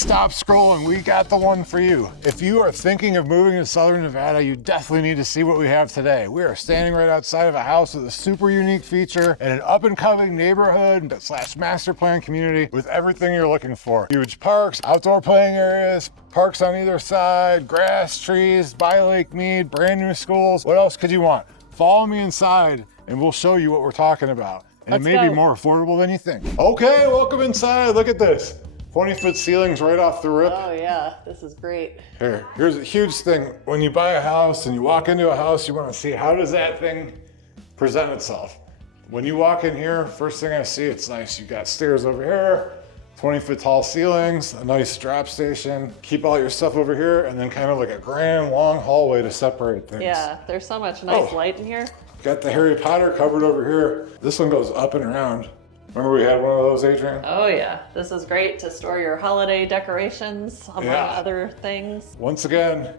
Stop scrolling, we got the one for you. If you are thinking of moving to Southern Nevada, you definitely need to see what we have today. We are standing right outside of a house with a super unique feature in an up and coming neighborhood / master plan community with everything you're looking for. Huge parks, outdoor playing areas, parks on either side, grass, trees, by Lake Mead, brand new schools. What else could you want? Follow me inside and we'll show you what we're talking about. And it may be more affordable than you think. Okay, welcome inside, look at this. 20-foot ceilings right off the rip. Oh yeah, this is great. Here's a huge thing. When you buy a house and you walk into a house, you want to see how does that thing present itself. When you walk in here, first thing I see, it's nice. You got stairs over here, 20-foot tall ceilings, a nice drop station. Keep all your stuff over here, and then kind of like a grand long hallway to separate things. Yeah, there's so much nice light in here. Got the Harry Potter cupboard over here. This one goes up and around. Remember we had one of those, Adrianne? Oh yeah, this is great to store your holiday decorations, among other things. Once again,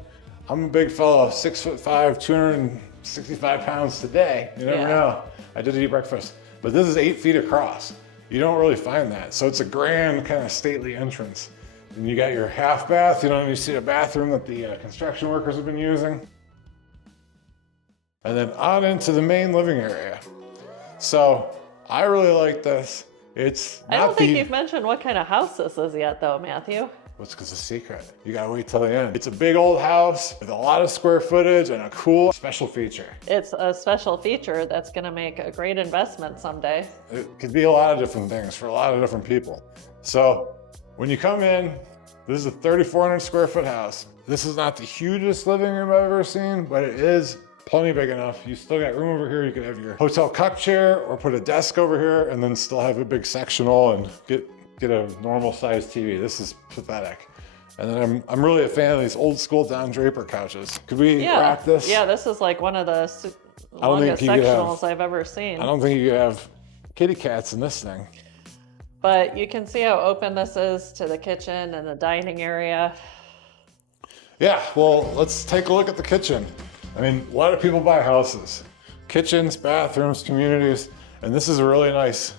I'm a big fellow, 6'5", 265 pounds today. You never know. I did eat breakfast. But this is 8 feet across. You don't really find that. So it's a grand kind of stately entrance. And you got your half bath. You don't even see a bathroom that the construction workers have been using. And then on into the main living area. So I really like this. I don't think you've mentioned what kind of house this is yet though, Matthew. What's because it's a secret? You gotta wait till the end. It's a big old house with a lot of square footage and a cool special feature. It's a special feature that's gonna make a great investment someday. It could be a lot of different things for a lot of different people. So when you come in, this is a 3,400 square foot house. This is not the hugest living room I've ever seen, but it is plenty big enough. You still got room over here. You could have your hotel cup chair or put a desk over here and then still have a big sectional and get a normal sized TV. This is pathetic. And then I'm really a fan of these old school Don Draper couches. Could we rack this? Yeah, this is like one of the longest sectionals I've ever seen. I don't think you could have kitty cats in this thing. But you can see how open this is to the kitchen and the dining area. Yeah, well, let's take a look at the kitchen. I mean, a lot of people buy houses, kitchens, bathrooms, communities, and this is a really nice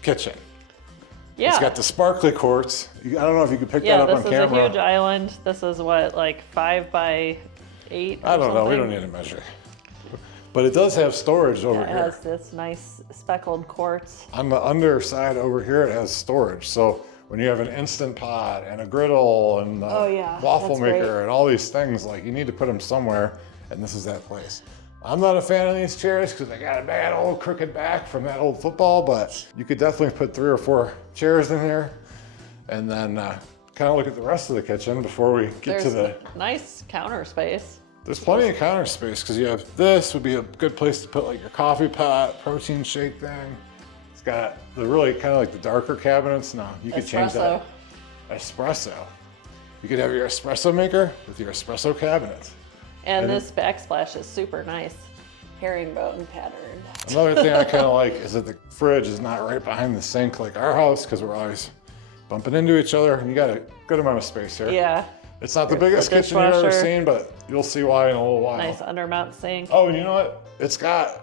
kitchen. Yeah. It's got the sparkly quartz. I don't know if you could pick that up on camera. Yeah, this is a huge island. This is what, like 5 by 8 I don't know, we don't need to measure. But it does have storage over here. It has this nice speckled quartz. On the underside over here, it has storage. So when you have an Instant Pot and a griddle and a waffle maker and all these things, like you need to put them somewhere, and this is that place. I'm not a fan of these chairs because I got a bad old crooked back from that old football, but you could definitely put 3 or 4 chairs in here and then kind of look at the rest of the kitchen before we get to the nice counter space. There's plenty of counter space because you have this would be a good place to put like your coffee pot, protein shake thing. Got the really kind of like the darker cabinets. No, you could change that. Espresso. You could have your espresso maker with your espresso cabinet. And this backsplash is super nice. Herringbone pattern. Another thing I kind of like is that the fridge is not right behind the sink like our house because we're always bumping into each other. And you got a good amount of space here. Yeah. It's not the biggest kitchen you've ever seen, but you'll see why in a little while. Nice undermount sink. Oh, and you know what?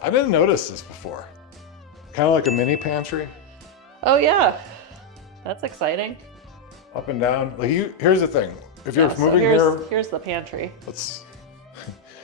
I didn't notice this before. Kind of like a mini pantry. Oh yeah, that's exciting. Up and down. Like here's the thing. If you're moving here's the pantry.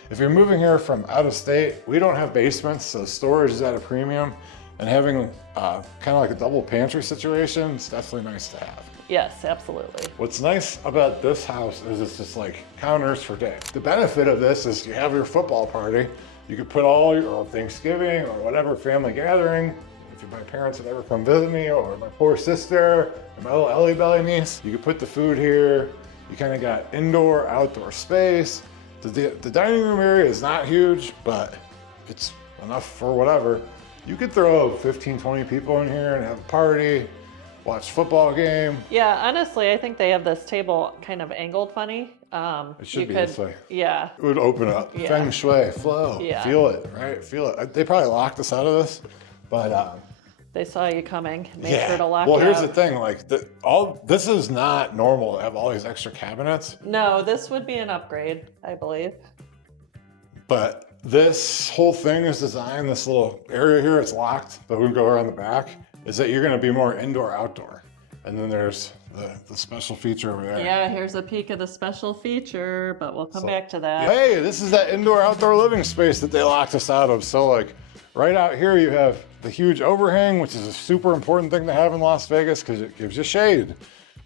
If you're moving here from out of state, we don't have basements, so storage is at a premium. And having kind of like a double pantry situation is definitely nice to have. Yes, absolutely. What's nice about this house is it's just like counters for days. The benefit of this is you have your football party. You could put all your Thanksgiving or whatever family gathering. If my parents would ever come visit me, or my poor sister, or my little Ellie Belly niece, you could put the food here. You kind of got indoor, outdoor space. The dining room area is not huge, but it's enough for whatever. You could throw 15, 20 people in here and have a party, watch football game. Yeah, honestly, I think they have this table kind of angled funny. It should be this way. Yeah. It would open up. Yeah. Feng shui, flow. Yeah. Feel it, right? Feel it. They probably locked us out of this, but they saw you coming. Made sure to lock Well, you here's out. the thing. Like, this is not normal to have all these extra cabinets. No, this would be an upgrade, I believe. But this whole thing is designed. This little area here, it's locked, but we can go around the back. Is that you're going to be more indoor, outdoor, and then there's the special feature over there. Yeah, here's a peek of the special feature, but we'll come back to that. Hey, this is that indoor-outdoor living space that they locked us out of. So like right out here, you have the huge overhang, which is a super important thing to have in Las Vegas because it gives you shade.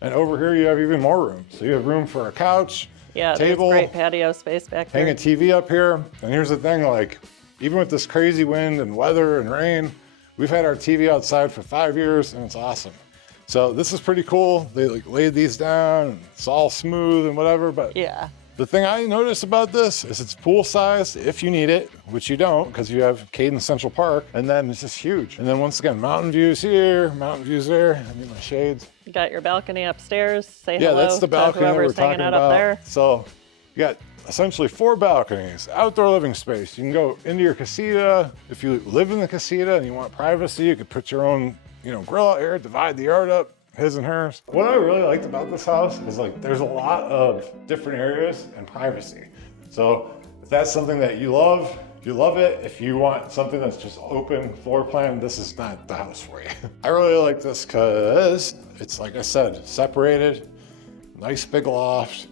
And over here, you have even more room. So you have room for a couch, yeah, table, there's great patio space back there. hang a TV up here. And here's the thing, like even with this crazy wind and weather and rain, we've had our TV outside for 5 years and it's awesome. So this is pretty cool. They like laid these down and it's all smooth and whatever, but Yeah. the thing I noticed about this is it's pool sized if you need it, which you don't because you have Cadence Central Park, and then it's just huge. And then once again, mountain views here, mountain views there. I need my shades. You got your balcony upstairs. Say Yeah, hello that's the balcony to that we're whoever's hanging talking out about. up there. So you got essentially 4 balconies, outdoor living space. You can go into your casita. If you live in the casita and you want privacy, you could put your own, grill out here, divide the yard up, his and hers. What I really liked about this house is like there's a lot of different areas and privacy. So if that's something that you love it. If you want something that's just open floor plan, this is not the house for you. I really like this because it's, like I said, separated, nice big loft.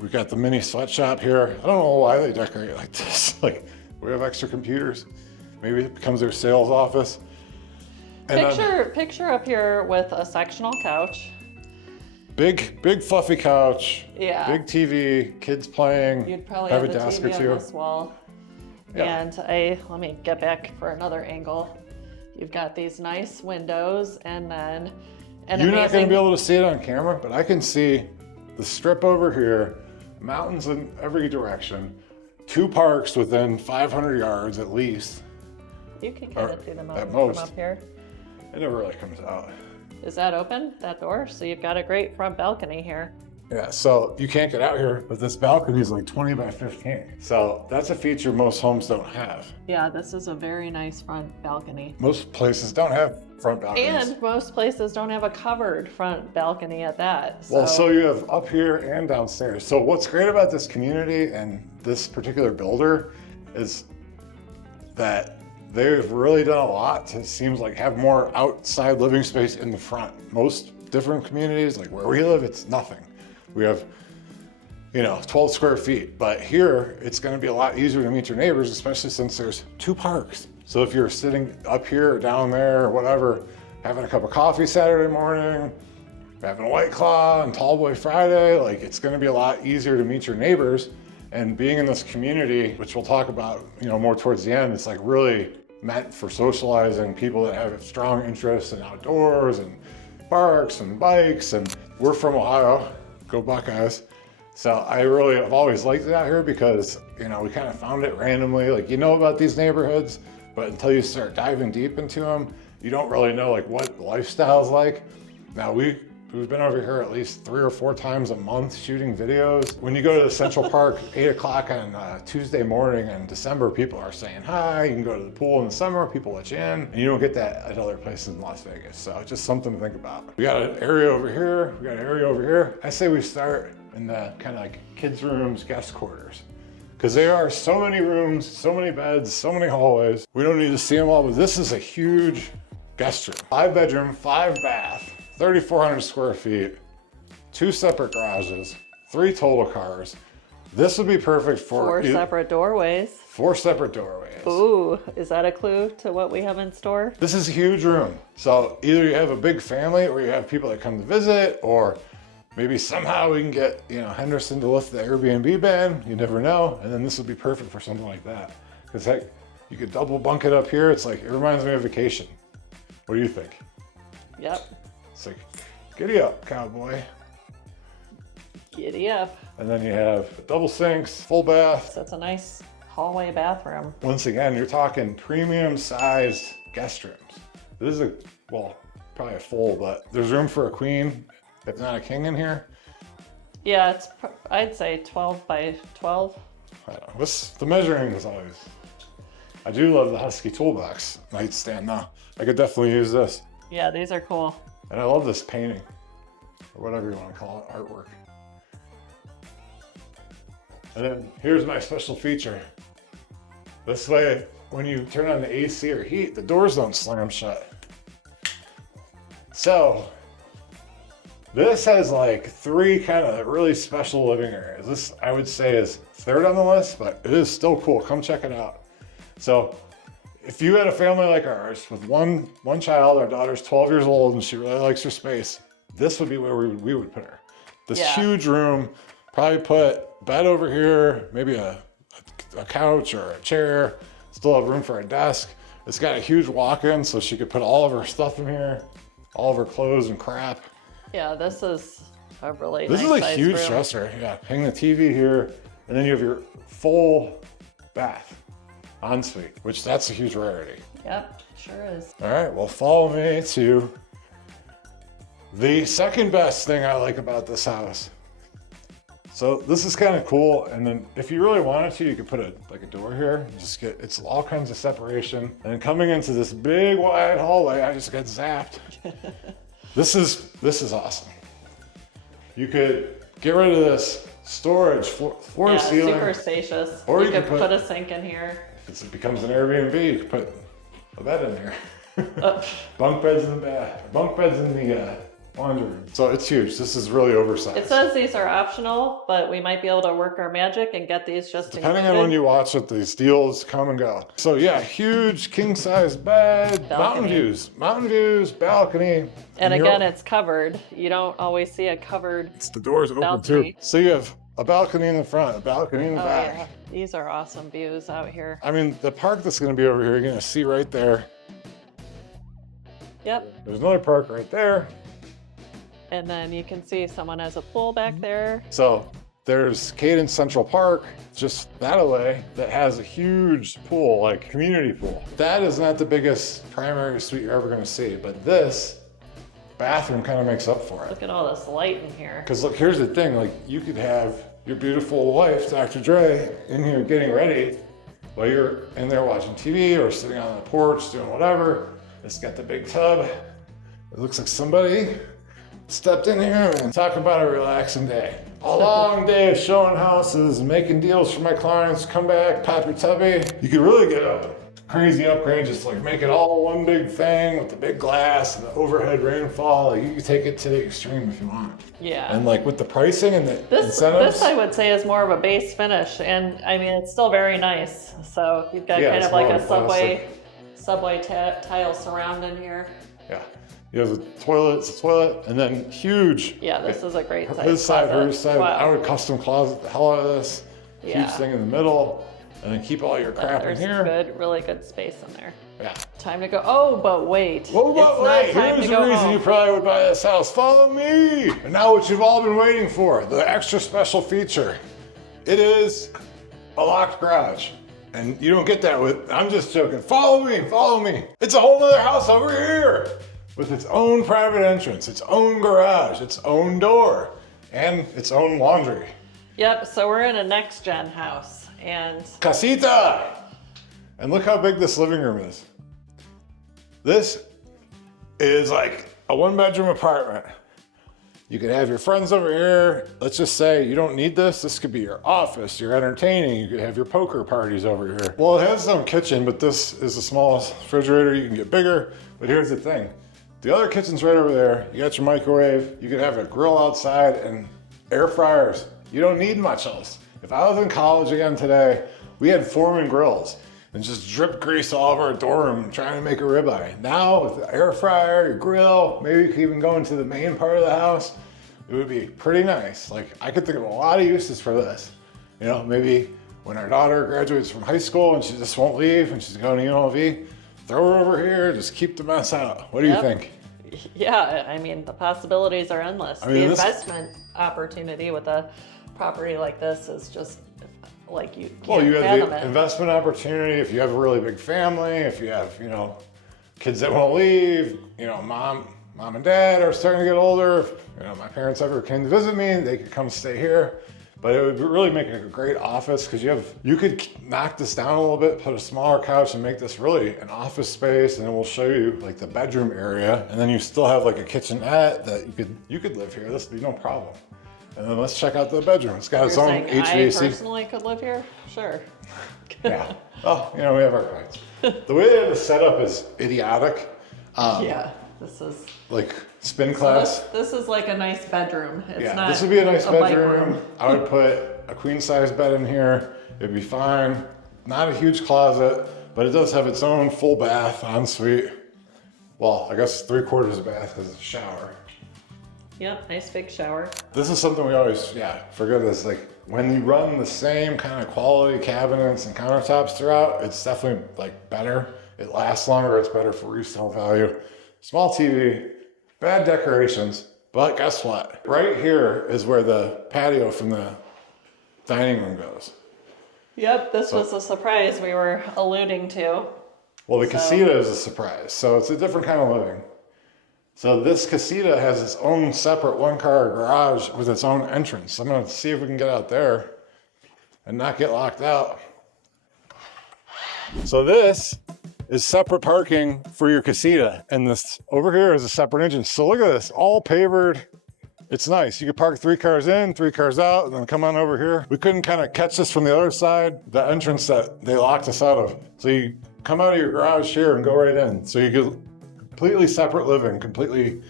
We've got the mini sweatshop here. I don't know why they decorate like this. Like we have extra computers. Maybe it becomes their sales office. And Picture up here with a sectional couch. Big fluffy couch. Yeah. Big TV, kids playing. You'd probably have have a the desk TV or on two. this wall. Yeah. And let me get back for another angle. You've got these nice windows and then You're not going to be able to see it on camera, but I can see the strip over here, mountains in every direction, 2 parks within 500 yards at least. You can kind of see the mountains most. from up here. It never really comes out. Is that open, that door? So you've got a great front balcony here. Yeah, so you can't get out here, but this balcony is like 20 by 15. So that's a feature most homes don't have. Yeah, this is a very nice front balcony. Most places don't have front balconies. And most places don't have a covered front balcony at that. Well, so you have up here and downstairs. So what's great about this community and this particular builder is that they've really done a lot to, seems like, have more outside living space in the front. Most different communities, like where we live, it's nothing. We have, 12 square feet, but here it's gonna be a lot easier to meet your neighbors, especially since there's 2 parks. So if you're sitting up here or down there or whatever, having a cup of coffee Saturday morning, having a White Claw and Tall Boy Friday, like it's gonna be a lot easier to meet your neighbors. And being in this community, which we'll talk about, more towards the end, it's like really meant for socializing people that have strong interests in outdoors and parks and bikes. And we're from Ohio, go Buckeyes. So I've always liked it out here because, we kind of found it randomly. Like, about these neighborhoods, but until you start diving deep into them, you don't really know like what the lifestyle's like. Now we've been over here at least 3 or 4 times a month shooting videos. When you go to the Central Park, 8 o'clock on Tuesday morning in December, people are saying hi. You can go to the pool in the summer, people let you in, and you don't get that at other places in Las Vegas. So it's just something to think about. We got an area over here, we got an area over here. I say we start in the kind of like kids' rooms, guest quarters. Because there are so many rooms, so many beds, so many hallways. We don't need to see them all, but this is a huge guest room. 5 bedroom, 5 bath. 3,400 square feet, 2 separate garages, 3 total cars. This would be perfect for 4 separate doorways. 4 separate doorways. Ooh, is that a clue to what we have in store? This is a huge room. So either you have a big family or you have people that come to visit, or maybe somehow we can get, Henderson to lift the Airbnb ban. You never know. And then this would be perfect for something like that. Because heck, you could double bunk it up here. It's like, it reminds me of vacation. What do you think? Yep. It's like, giddy up, cowboy. Giddy up. And then you have double sinks, full bath. So it's a nice hallway bathroom. Once again, you're talking premium sized guest rooms. This is probably a full, but there's room for a queen, if not a king in here. Yeah, I'd say 12 by 12. I don't know. The measuring is always, I do love the Husky toolbox nightstand though. I could definitely use this. Yeah, these are cool. And I love this painting, or whatever you want to call it, artwork. And then here's my special feature. This way, when you turn on the AC or heat, the doors don't slam shut. So, This has like 3 kind of really special living areas. This, I would say, is 3rd on the list, but it is still cool. Come check it out. So if you had a family like ours with one child, our daughter's 12 years old and she really likes her space, this would be where we would put her. This huge room, probably put bed over here, maybe a couch or a chair, still have room for a desk. It's got a huge walk-in so she could put all of her stuff in here, all of her clothes and crap. Yeah, this is a really This nice is a huge room. dresser. Yeah, hang the TV here, and then you have your full bath ensuite, which that's a huge rarity. Yep, sure is. All right, well, follow me to the second best thing I like about this house. So this is kind of cool, and then if you really wanted to, you could put a door here. Just get, it's all kinds of separation. And then coming into this big wide hallway, I just got zapped. This is awesome. You could get rid of this storage floor to ceiling. Super spacious. Or you could put a sink in here. If it becomes an Airbnb, you could put a bed in here. Bunk beds in the bath. Bunk beds in the laundry room. So it's huge. This is really oversized. It says these are optional, but we might be able to work our magic and get these just depending included. on when you watch it, these deals come and go. So yeah, huge king size bed, mountain views, balcony. And again, it's covered. You don't always see a covered. The door's open too. So you have a balcony in the front, a balcony in the back. Yeah. These are awesome views out here. I mean, the park that's going to be over here, you're going to see right there. Yep. There's another park right there. And then you can see someone has a pool back there. So there's Cadence Central Park, just that away, that has a huge pool, like community pool. That is not the biggest primary suite you're ever going to see, but this bathroom kind of makes up for it. Look at all this light in here. Because look, here's the thing, like you could have your beautiful wife, Dr. Dre, in here getting ready while you're in there watching TV or sitting on the porch doing whatever. It's got the big tub. It looks like somebody stepped in here and talk about a relaxing day. A long day of showing houses and making deals for my clients. Come back, pop your tubby. You could really get a crazy upgrade, just like make it all one big thing with the big glass and the overhead rainfall. Like you could take it to the extreme if you want. Yeah. And like with the pricing and the incentives. This I would say is more of a base finish, and I mean it's still very nice. So you've got kind of like a subway tile surround in here. Yeah. You have a toilet, it's a toilet, and then huge. Yeah, this is a great size. His side, closet. her side. Wow. I would custom closet the hell out of this. Yeah. Huge thing in the middle, and then keep all your crap in here. There's really good space in there. Yeah. Time to go. Oh, but wait. Whoa, it's not time here's to the go reason home. you probably would buy this house. Follow me. And now what you've all been waiting for, the extra special feature. It is a locked garage. And you don't get that with, I'm just joking. Follow me. It's a whole other house over here with its own private entrance, its own garage, its own door, and its own laundry. Yep, so we're in a next gen house and Casita! And look how big this living room is. This is like a 1-bedroom apartment. You could have your friends over here. Let's just say you don't need this. This could be your office, your entertaining. You could have your poker parties over here. Well, it has some kitchen, but this is the smallest refrigerator. You can get bigger, but here's the thing. The other kitchen's right over there. You got your microwave. You could have a grill outside and air fryers. You don't need much else. If I was in college again today, we had Foreman grills and just drip grease all over our dorm trying to make a ribeye. Now with the air fryer, your grill, maybe you could even go into the main part of the house. It would be pretty nice. Like I could think of a lot of uses for this. You know, maybe when our daughter graduates from high school and she just won't leave and she's going to UNLV, throw her over here, just keep the mess out. What do you think? Yeah, I mean, the possibilities are endless. I mean, the investment opportunity with a property like this is just like you can't Well, you have fathom the it. investment opportunity if you have a really big family, if you have, you know, kids that won't leave, you know, mom and dad are starting to get older. If, you know, my parents ever came to visit me, they could come stay here. But it would really make it a great office because you could knock this down a little bit, put a smaller couch and make this really an office space, and then we'll show you like the bedroom area, and then you still have like a kitchenette that you could live here. This would be no problem. And then let's check out the bedroom. It's got its own HVAC. I personally could live here? Sure. Yeah. Well, you know, we have our rights. The way they have it set up is idiotic. Yeah. This is like spin class. This is like a nice bedroom. It's not this would be a nice bedroom. room. I would put a queen size bed in here. It'd be fine. Not a huge closet, but it does have its own full bath ensuite. Well, I guess 3/4 bath has a shower. Yep, nice big shower. This is something we always, forget this. Like when you run the same kind of quality cabinets and countertops throughout, it's definitely like better. It lasts longer, it's better for resale value. Small TV, bad decorations, but guess what? Right here is where the patio from the dining room goes. Yep, this was a surprise we were alluding to. Well, the Casita is a surprise, so it's a different kind of living. So this Casita has its own separate one-car garage with its own entrance. I'm gonna see if we can get out there and not get locked out. So this is separate parking for your Casita, and this over here is a separate entrance. So look at this, all pavered. It's nice. You could park 3 cars in, 3 cars out, and then come on over here. We couldn't kind of catch this from the other side, the entrance that they locked us out of. So you come out of your garage here and go right in. So you get completely separate living, completely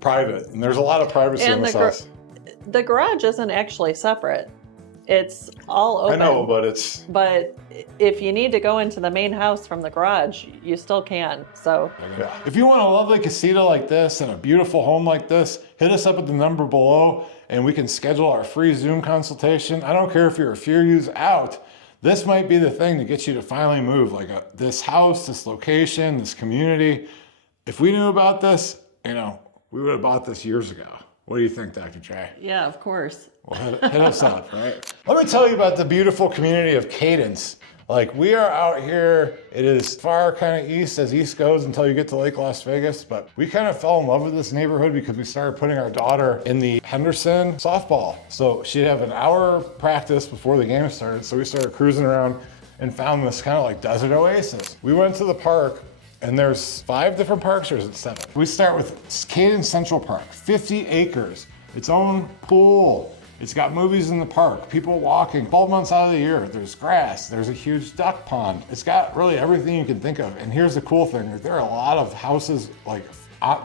private. And there's a lot of privacy in this house. The garage isn't actually separate. It's all open. I know, but But if you need to go into the main house from the garage, you still can, so. Yeah. If you want a lovely Casita like this and a beautiful home like this, hit us up at the number below and we can schedule our free Zoom consultation. I don't care if you're a few years out. This might be the thing to get you to finally move, like this house, this location, this community. If we knew about this, we would have bought this years ago. What do you think, Dr. J? Yeah, of course. Well, hit us up, right? Let me tell you about the beautiful community of Cadence. Like, we are out here, it is far kind of east as east goes until you get to Lake Las Vegas, but we kind of fell in love with this neighborhood because we started putting our daughter in the Henderson softball. So she'd have an hour practice before the game started, so we started cruising around and found this kind of like desert oasis. We went to the park, and there's 5 different parks, or is it 7? We start with Cadence Central Park, 50 acres, its own pool. It's got movies in the park, people walking 12 months out of the year. There's grass, there's a huge duck pond. It's got really everything you can think of. And here's the cool thing, there are a lot of houses like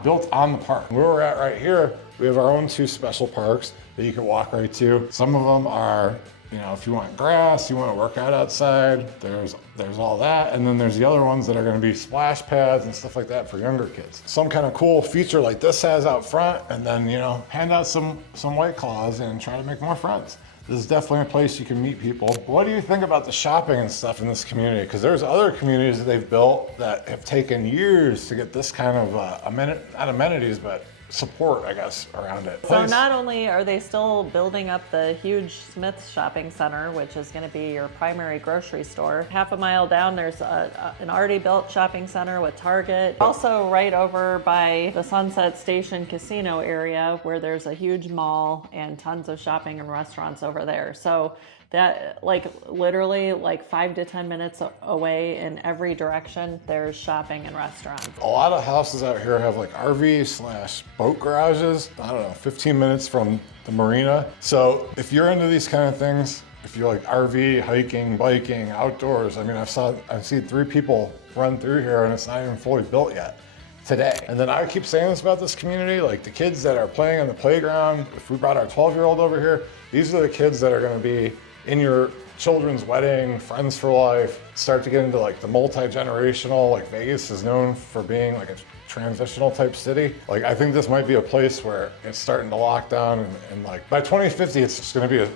built on the park. Where we're at right here, we have our own 2 special parks that you can walk right to. Some of them are, if you want grass, you want to work out outside, there's all that. And then there's the other ones that are going to be splash pads and stuff like that for younger kids. Some kind of cool feature like this has out front, and then, hand out some White Claws and try to make more friends. This is definitely a place you can meet people. What do you think about the shopping and stuff in this community? Because there's other communities that they've built that have taken years to get this kind of not amenities, but support, I guess, around it. So not only are they still building up the huge Smith's shopping center, which is going to be your primary grocery store, half a mile down there's an already built shopping center with Target. Also right over by the Sunset Station casino area where there's a huge mall and tons of shopping and restaurants over there. So that literally 5 to 10 minutes away in every direction, there's shopping and restaurants. A lot of houses out here have RV/boat garages, 15 minutes from the marina. So if you're into these kind of things, if you like RV, hiking, biking, outdoors, I've seen 3 people run through here and it's not even fully built yet today. And then I keep saying this about this community, like the kids that are playing on the playground, if we brought our 12-year-old over here, these are the kids that are gonna be in your children's wedding, friends for life, start to get into the multi-generational, Vegas is known for being a transitional type city. I think this might be a place where it's starting to lock down and by 2050, it's just gonna be a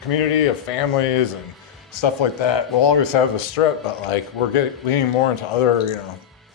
community of families and stuff like that. We'll always have the strip, but we're leaning more into other,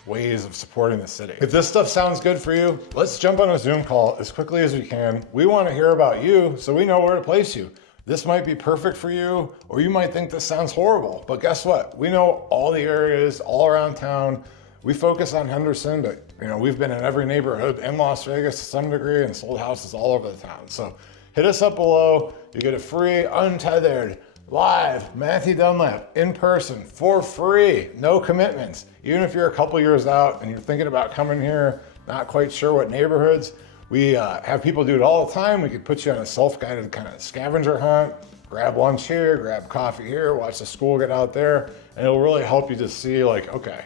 ways of supporting the city. If this stuff sounds good for you, let's jump on a Zoom call as quickly as we can. We wanna hear about you so we know where to place you. This might be perfect for you, or you might think this sounds horrible, but guess what? We know all the areas all around town. We focus on Henderson, but we've been in every neighborhood in Las Vegas to some degree and sold houses all over the town. So hit us up below. You get a free, untethered, live Matthew Dunlap in person for free, no commitments. Even if you're a couple years out and you're thinking about coming here, not quite sure what neighborhoods, we have people do it all the time. We could put you on a self-guided kind of scavenger hunt, grab lunch here, grab coffee here, watch the school get out there, and it'll really help you to see okay,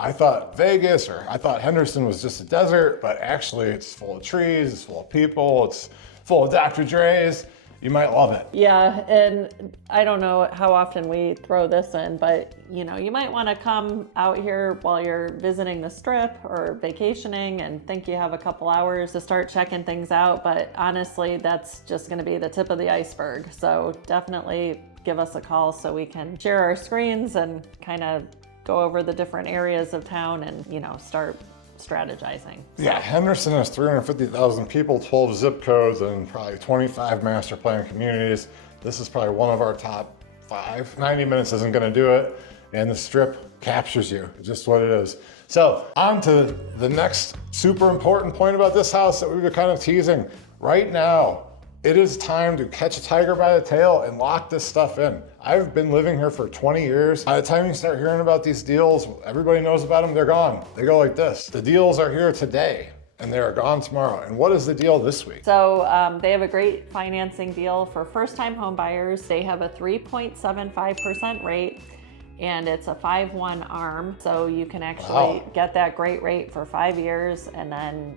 I thought Vegas or I thought Henderson was just a desert, but actually it's full of trees, it's full of people, it's full of Dr. Dre's. You might love it. Yeah, and I don't know how often we throw this in, but you know, you might want to come out here while you're visiting the Strip or vacationing and think you have a couple hours to start checking things out, but honestly, that's just going to be the tip of the iceberg. So definitely give us a call so we can share our screens and kind of go over the different areas of town and, you know, start strategizing. Yeah, Henderson has 350,000 people, 12 zip codes, and probably 25 master plan communities. This is probably one of our top 5. 90 minutes isn't gonna do it, and the Strip captures you, just what it is. So on to the next super important point about this house that we were kind of teasing. Right now, it is time to catch a tiger by the tail and lock this stuff in. I've been living here for 20 years. By the time you start hearing about these deals, everybody knows about them, they're gone. They go like this. The deals are here today and they are gone tomorrow. And what is the deal this week? So they have a great financing deal for first-time home buyers. They have a 3.75% rate and it's a 5/1 ARM. So you can actually get that great rate for 5 years, and then,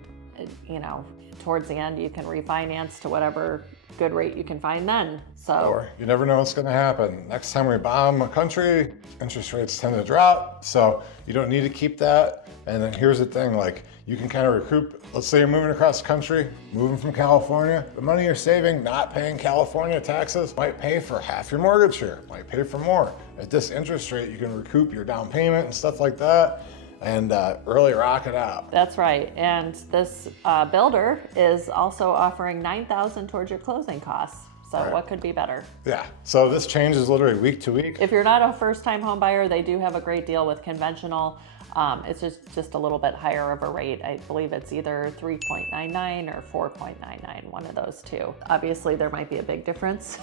you know, towards the end, you can refinance to whatever good rate you can find then. So, or you never know what's going to happen. Next time we bomb a country, interest rates tend to drop. So you don't need to keep that. And then here's the thing, like you can kind of recoup. Let's say you're moving across the country, moving from California. The money you're saving, not paying California taxes, might pay for half your mortgage here, might pay for more. At this interest rate, you can recoup your down payment and stuff like that, and really rock it out. That's right. And this builder is also offering $9,000 towards your closing costs. So what could be better? Yeah, so this changes literally week to week. If you're not a first-time home buyer, they do have a great deal with conventional. It's just a little bit higher of a rate. I believe it's either 3.99 or 4.99, one of those two. Obviously, there might be a big difference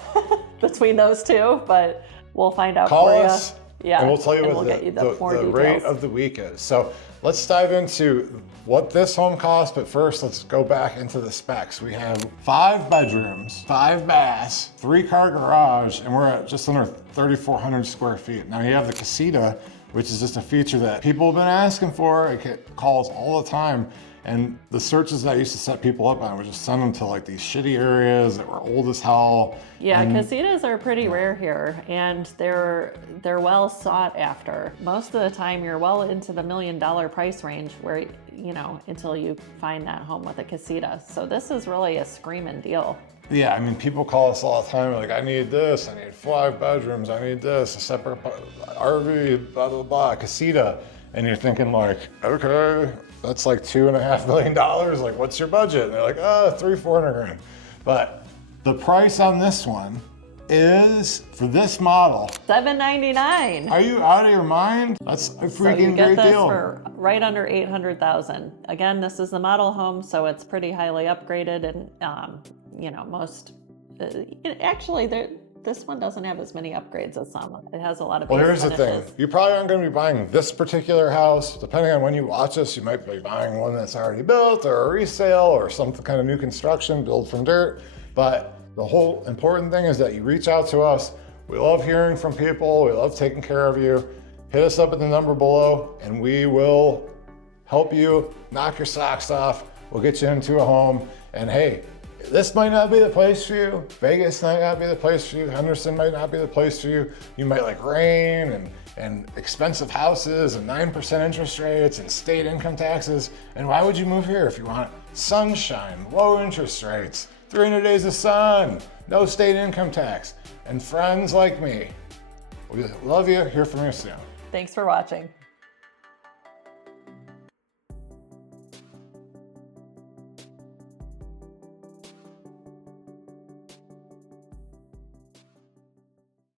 between those two, but we'll find out Call for us, you. Yeah, and we'll tell you and what we'll get you the rate of the week is. So let's dive into what this home costs, but first let's go back into the specs. We have 5 bedrooms, 5 baths, 3-car garage, and we're at just under 3,400 square feet. Now you have the Casita, which is just a feature that people have been asking for. I get calls all the time. And the searches that I used to set people up on would just send them to like these shitty areas that were old as hell. Yeah, casitas are pretty rare here, and they're well sought after. Most of the time you're well into the $1 million price range where, you know, until you find that home with a casita. So this is really a screaming deal. Yeah, I mean, people call us all the time, like, I need this, I need 5 bedrooms, I need this, a separate RV, blah, blah, blah, casita. And you're thinking like, okay, that's like $2.5 million. Like, what's your budget? And they're like, $300-400 grand. But the price on this one is, for this model, $799. Are you out of your mind? That's a freaking so you get great this deal. for right under $800,000. Again, this is the model home, so it's pretty highly upgraded, and you know, most actually this one doesn't have as many upgrades as some. It has a lot of base here's the finishes. thing. You probably aren't going to be buying this particular house. Depending on when you watch this, you might be buying one that's already built or a resale or some kind of new construction, built from dirt. But the whole important thing is that you reach out to us. We love hearing from people. We love taking care of you. Hit us up at the number below and we will help you knock your socks off. We'll get you into a home. And hey, this might not be the place for you. Vegas might not be the place for you. Henderson might not be the place for you. You might like rain and expensive houses and 9% interest rates and state income taxes. And why would you move here if you want sunshine, low interest rates, 300 days of sun, no state income tax, and friends like me? We love you. Hear from you soon. Thanks for watching.